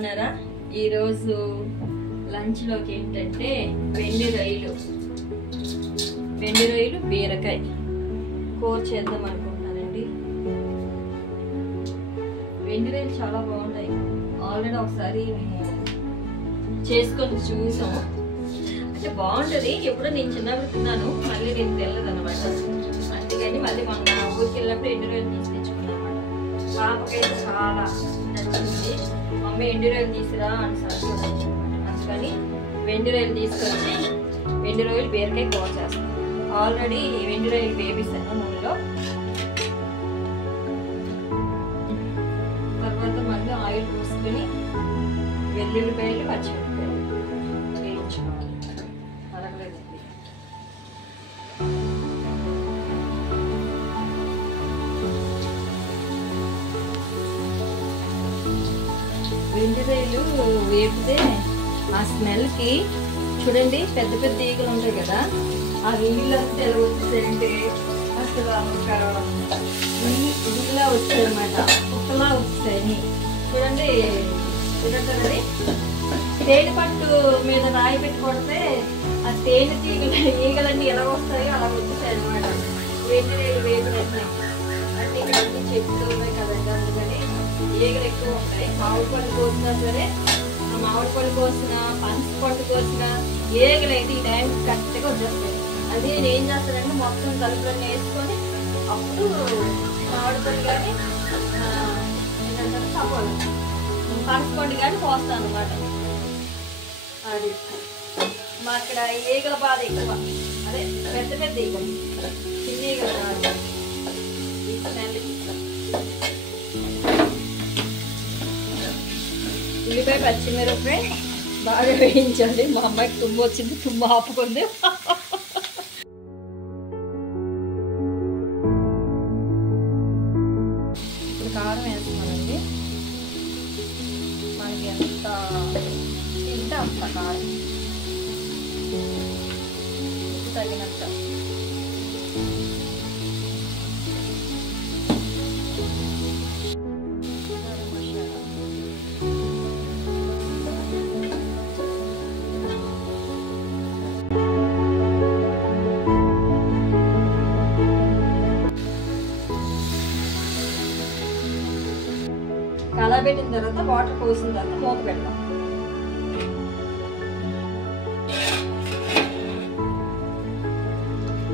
బాగున్నారా? ఈరోజు లంచ్లోకి ఏంటంటే వెండి రొయ్యలు బీరకాయ కూర చేద్దాం అనుకుంటున్నానండి. వెండి రొయ్యలు చాలా బాగుంటాయి. ఆల్రెడీ ఒకసారి మేము చేసుకొని చూసాం. అంటే బాగుంటుంది. ఎప్పుడో నేను చిన్నప్పుడు తిన్నాను, మళ్ళీ నేను తెలియదు అనమాట. అందుకని మళ్ళీ మొన్న ఊరికి వెళ్ళినప్పుడు ఎండు రొయ్యలు తీసి తెచ్చుకున్నాం అనమాట. పాపకైతే చాలా నచ్చింది. మమ్మీ ఎండు రొయ్యలు తీసుకురా అని సరిపోతుంది అనమాట. అందుకని వెండి రొయ్యలు తీసుకొచ్చి వెండి రొయ్యలు బీరకాయ కూర చేస్తాను. ఆల్రెడీ వెండి రొయ్యలు వేపిస్తాను నూనెలో. తర్వాత మళ్ళీ ఆయిల్ పోసుకొని వెల్లుల్లిపాయలు పచ్చిమిరపకాయలు వేయించుకోవాలి. అరగలేదండి. వెండి రొయ్యలు వేపితే ఆ స్మెల్కి చూడండి, పెద్ద పెద్ద ఈగలు ఉంటాయి కదా, ఆ నీళ్ళంతా ఎలా వచ్చేసాయంటే అసలు ఒక నీళ్ళ వచ్చాయి అనమాట. ఉక్కలా వచ్చాయి చూడండి. చూడండి, తేనె పట్టు మీద రాయి పెట్టి కొడితే ఆ తేనె ఈగలన్నీ ఎలా వస్తాయో అలా వచ్చేసాయి అనమాట. వెండి రొయ్యలు వేపినట్లే. అంటే ఇక్కడ అన్ని చెట్లు ఉన్నాయి కదండి, అందుకని ఈగలు ఎక్కువ ఉంటాయి. మామిడి పళ్ళు కోసినా సరే, మామిడి పళ్ళు కోసిన, పనస పట్టు కోసిన ఈగలు అయితే ఈ టైం కరెక్ట్గా వచ్చేస్తాయి. అది నేను ఏం చేస్తానంటే మొత్తం కలుపులన్నీ వేసుకొని అప్పుడు మామిడి పళ్ళు కానీ ఏంటంటే సపోలా పనస పండు కానీ పోస్తాను అనమాట. అది మా అక్కడ ఈగల బాధ ఎక్కువ. అదే పెద్ద పెద్ద ఈగలు, చిన్న ఈగలు కాదు. ఈ స్మెల్కి ఉల్లిపాయ పచ్చిమిరపకాయ బాగా వేయించాలి. మా అమ్మాయికి తుమ్ము వచ్చింది, తుమ్ము ఆపుకుంది. ఇప్పుడు కారం వేస్తున్నానండి. మనకి ఎంత తింటే అంత కారం తగినంత. కలా పెట్టిన తర్వాత వాటర్ పోసిన తర్వాత మూత పెడతాం.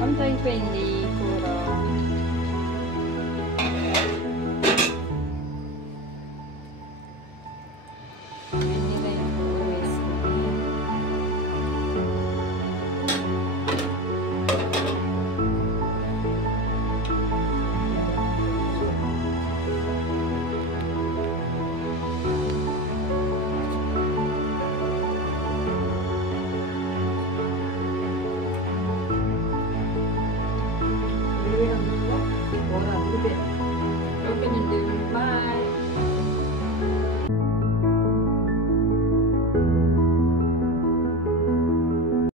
అంత అయిపోయింది కూర.